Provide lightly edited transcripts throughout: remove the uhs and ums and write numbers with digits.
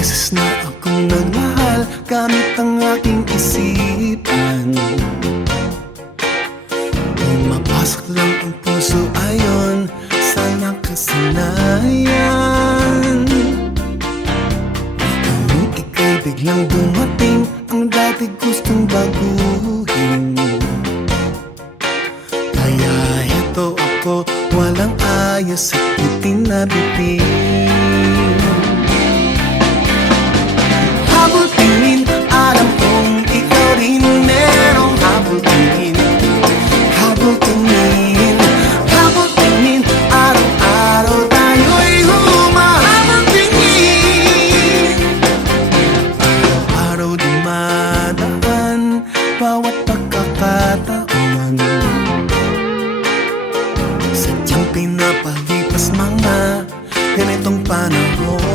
beses na akong nagmahal gamit ang aking isipan. Pumapasok lang ang puso ayon sa nakasanayan. Ngunit ika'y biglang dumating, ang dati gustong baguhin. Kaya eto ako, walang ayos at itinabitin. Habol tingin, alam kong ikaw rin merong habol tingin. Habol tingin, habol tingin, araw-araw tayo'y humahabol tingin. Araw-araw dumadaan, bawat pagkakataon, sadyang pinapalipas mga ganitong panahon.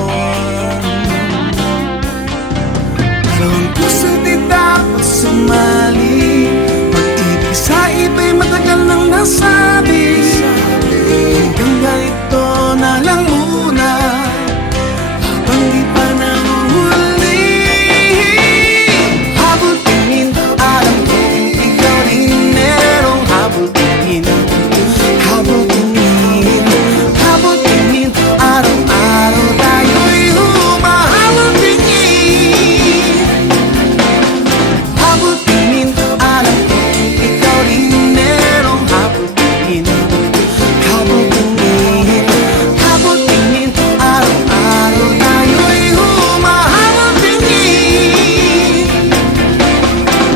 Pero ang puso di dapat sumali, pag-ibig sa iba'y matagal nang nasabi. Hanggang ganito na lang muna, habang di pa nahuhuli. Habol tingin, alam kong ikaw rin merong habol tingin. Habol tingin, habol tingin, araw-araw tayo'y humahabol tingin. Habol tingin, alam kong ikaw rin merong habol tingin. Habol tingin, habol tingin, araw-araw tayo'y humahabol tingin.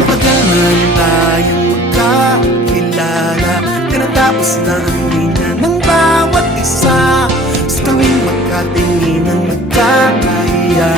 Matagal na rin tayong magkakilala, tinatapos na ang linya ng bawat isa. Sa tuwing magkatingin ang nagkakahiya,